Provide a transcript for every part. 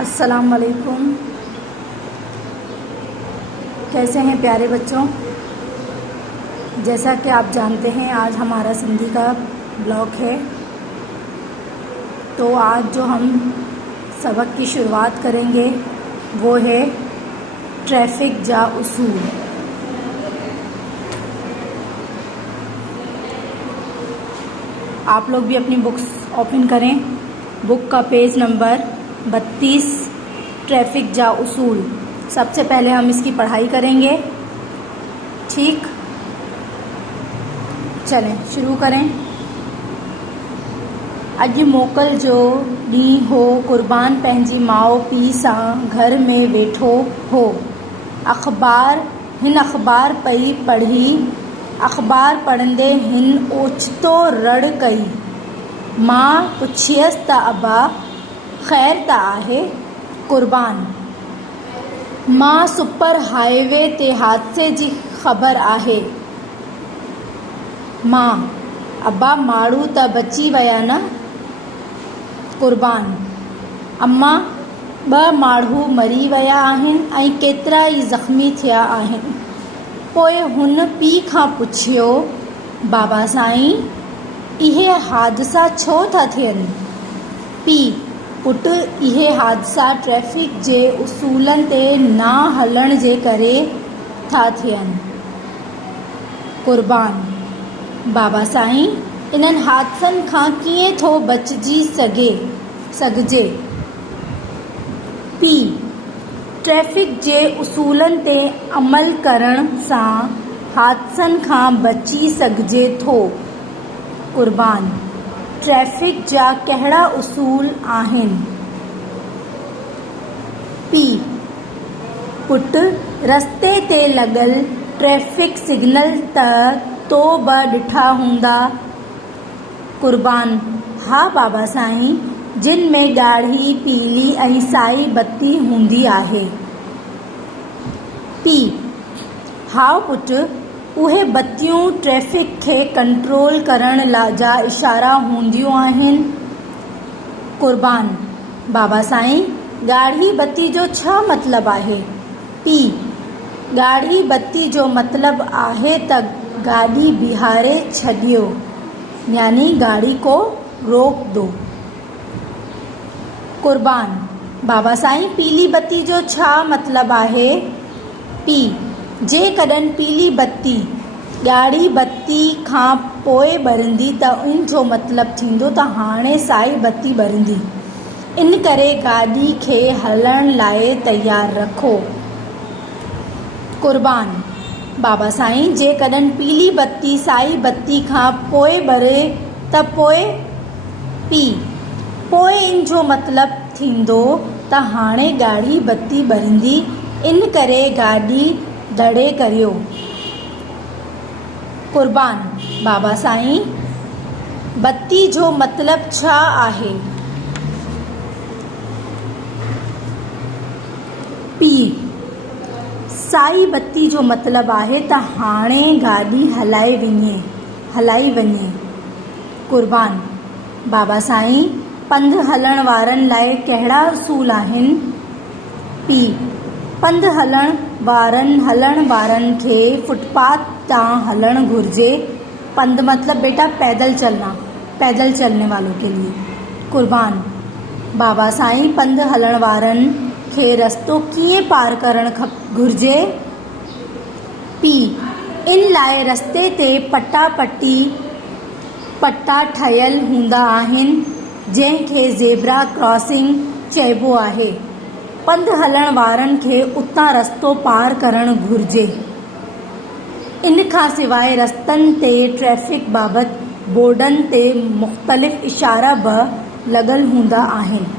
अस्सलाम वालेकुम। कैसे हैं प्यारे बच्चों। जैसा कि आप जानते हैं आज हमारा सिंधी का ब्लॉक है, तो आज जो हम सबक की शुरुआत करेंगे वो है ट्रैफिक जा उसूल। आप लोग भी अपनी बुक्स ओपन करें। बुक का पेज नंबर 32 ट्रैफिक जा उसूल। सबसे पहले हम इसकी पढ़ाई करेंगे। ठीक, चलें शुरू करें। अॼु मोकल जो ॾींहुं हो, कुर्बान पंहिंजी माउ पीउ सां घर में वेठो हो। हिन अख़बार पई पढ़ी। अख़बार पढ़ंदे हिन ओचितो रड़ कई। मां पुछियसि त अबा ख़ैर त आहे? कुर्बान: मां सुपर हाईवे ते हादसे जी ख़बर आहे। मां: अबा माण्हू त बची विया न? कुर्बान: अम्मा 2 माण्हू मरी विया आहिनि ऐं केतिरा ई ज़ख़्मी थिया आहिनि। पोइ हुन पीउ खां पुछियो, बाबा साईं, इहे हादसा छो था थियनि? पीउ: पुट, इहे हादसा ट्रैफ़िक जे उसूलनि ते ना हलण जे करे था थियनि। कुर्बान: बाबा साईं, इन्हनि हादसनि खां कीअं थो बचिजी सघिजे? पीउ: ट्रैफ़िक जे उसूलनि ते अमल करण सां हादसनि खां बची सघिजे थो। कुर्बान: ट्रैफ़िक जा कहिड़ा उसूल आहिनि? पीउ: पुट, रस्ते ते लॻल ट्रैफ़िक सिग्नल त तो बि ॾिठा हूंदा। कुर्बान: हा बाबा साईं, जिन में ॻाढ़ी, पीली ऐं साई बत्ती हूंदी आहे। पीउ: हाउ पुट, उहे बत्तियूं ट्रैफ़िक खे कंट्रोल करण जा इशारा हूंदियूं आहिनि। कुर्बान: बाबा साईं, ॻाढ़ी बत्ती जो छा मतिलबु आहे? पीउ: ॻाढ़ी बत्ती जो मतिलबु आहे त गाॾी बीहारे छॾियो, यानी गाड़ी को रोक दो। कुर्बान: बाबा साईं, पीली बत्ती जो छा मतिलबु आहे? पीउ: जेकॾहिं पीली बत्ती ॻाढ़ी बत्ती खां पोइ ॿरंदी त इन जो मतिलबु थींदो त हाणे साई बत्ती ॿरंदी, इन करे गाॾी खे हलण लाइ तयारु रखो। कुर्बान: बाबा साईं, जेकॾहिं पीली बत्ती साई बत्ती खां पोइ ॿरे त पोइ? पीउ: पोइ इन जो मतिलबु थींदो त हाणे ॻाढ़ी बत्ती ॿरंदी, इन करे गाॾी दड़े करियो। कुर्बान: बाबा साईं, बत्ती जो मतिलबु छा आहे? पीउ: साई बत्ती जो मतिलबु आहे त हाणे गाॾी हलाई वञे। कुर्बान: बाबा साईं, पंधु हलण वारनि लाइ कहिड़ा उसूल आहिनि? पीउ: पंधु हलण वारनि खे फुटपाथ तां हलणु घुरिजे। पंधु मतलब बेटा पैदल चलने वालों के लिए। कुर्बान: बाबा साईं, पंधु हलण वारनि खे रस्तो कीअं पार करणु घुरिजे? पीउ: इन लाइ रस्ते ते पट्टा ठहियल हूंदा आहिनि, जंहिंखे ज़ेब्रा क्रॉसिंग चइबो आहे। पंधु हलण वारनि खे उतां रस्तो पार करणु घुरिजे। इन खां सवाइ रस्तनि ते ट्रैफ़िक बाबति बोर्डनि ते मुख़्तलिफ़ इशारा बि लॻल हूंदा आहिनि।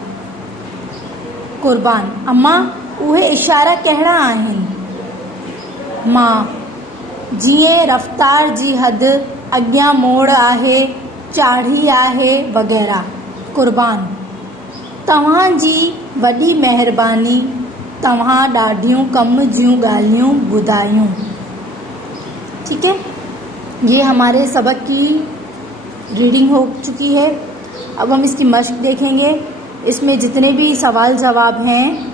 कुर्बान: अम्मा, उहे इशारा कहिड़ा आहिनि? मां: जीअं रफ़्तार जी हद, अॻियां मोड़ आहे, चाढ़ी आहे वग़ैरह। कुर्बान: तव्हांजी वॾी महिरबानी, तव्हां ॾाढियूं कम जूं ॻाल्हियूं ॿुधायूं। ठीक है, ये हमारे सबक की रीडिंग हो चुकी है। अब हम इसकी मश्क देखेंगे। इसमें जितने भी सवाल जवाब हैं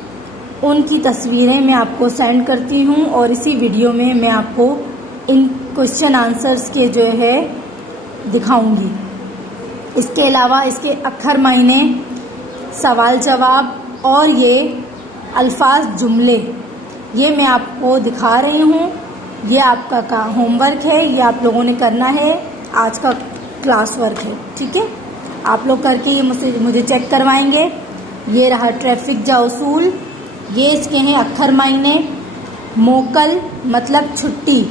उनकी तस्वीरें मैं आपको सेंड करती हूँ और इसी वीडियो में मैं आपको इन क्वेश्चन आंसर्स के जो है दिखाऊंगी। इसके अलावा इसके अक्षर मायने, सवाल जवाब और ये अल्फाज जुमले ये मैं आपको दिखा रही हूँ। ये आपका होमवर्क है, ये आप लोगों ने करना है, आज का क्लास वर्क है, ठीक है। आप लोग करके ये मुझे चेक करवाएंगे। ये रहा ट्रैफिक जा उसूल, ये इसके हैं अक्षर मायने। मोकल मतलब छुट्टी,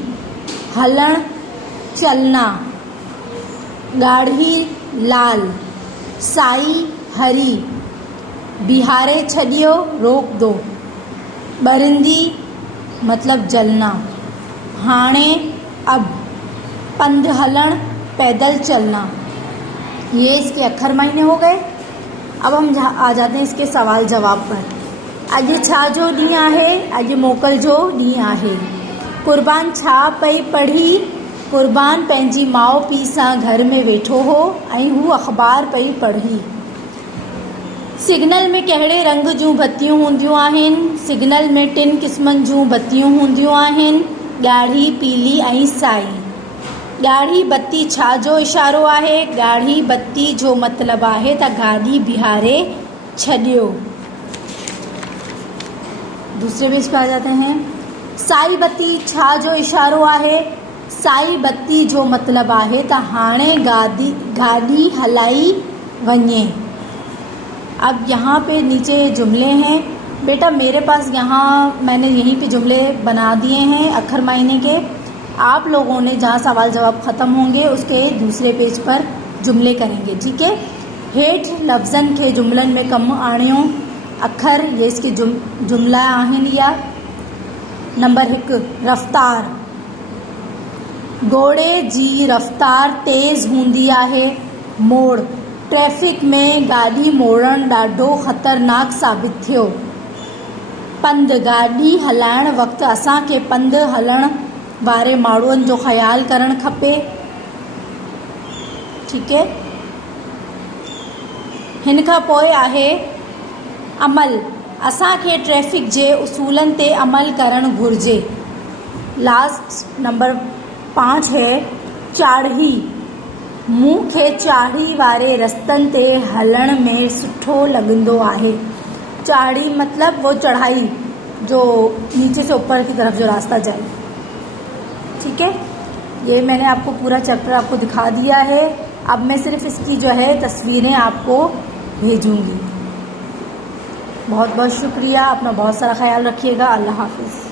हलण चलना, गाढ़ी लाल, साई हरी, बिहारे छड़ियो रोक दो, बरिंदी मतलब जलना, हाणे अब, पंध हलण पैदल चलना। ये इसके अक्षर मायने हो गए। अब हम आ जाते हैं इसके सवाल जवाब पर। अॼु छा जो ॾींहुं आहे? अॼु मोकल जो ॾींहुं आहे। कुर्बान छा पई पढ़ी? कुर्बान पंहिंजी माउ पीउ सां घर में वेठो हो ऐं हू अख़बार पई पढ़ी। सिग्नल में कहिड़े रंग जूं बत्तियूं हूंदियूं आहिनि? सिग्नल में 3 क़िस्मनि जूं बत्तियूं हूंदियूं आहिनि, ॻाढ़ी, पीली ऐं साई। ॻाढ़ी बत्ती छा जो इशारो आहे? ॻाढ़ी बत्ती जो मतिलबु आहे त गाॾी बीहारे छॾियो। दूसरे पेज पे आ जाते हैं। साई बत्ती छा जो इशारो आहे? साई बत्ती जो मतिलबु आहे त हाणे गाॾी हलाई वञे। अब यहाँ पे नीचे जुमले हैं बेटा, मेरे पास यहाँ मैंने यहीं पे जुमले बना दिए हैं अक्षर मायने के। आप लोगों ने जहाँ सवाल जवाब ख़त्म होंगे उसके दूसरे पेज पर जुमले करेंगे, ठीक है। हेठि लफ़्ज़नि खे जुमलनि में कमु आणियो। अखर ये इसके जुमला आहिनि या। नंबर 1 रफ़्तार, घोड़े जी रफ़्तार तेज़ हूंदी आहे। मोड़, ट्रैफ़िक में गाॾी मोड़णु ॾाढो ख़तरनाक साबित थियो। पंधु, गाॾी हलाइण वक़्तु असांखे पंधु हलण वारे माण्हुनि जो ख़्यालु करणु खपे, ठीक है। हिन खां पोइ आहे अमल, असांखे ट्रैफ़िक जे उसूलनि ते अमल करणु घुरिजे। लास्ट नंबर 5 है चाढ़ी, मूंखे चाढ़ी वारे रस्तनि ते हलण में सुठो लॻंदो आहे। चाढ़ी मतलब वो चढ़ाई जो नीचे से ऊपर की तरफ जो रास्ता जाए, ठीक है। ये मैंने आपको पूरा चैप्टर आपको दिखा दिया है। अब मैं सिर्फ इसकी जो है तस्वीरें आपको भेजूंगी। बहुत बहुत शुक्रिया, अपना बहुत सारा ख्याल रखिएगा। अल्लाह हाफिज़।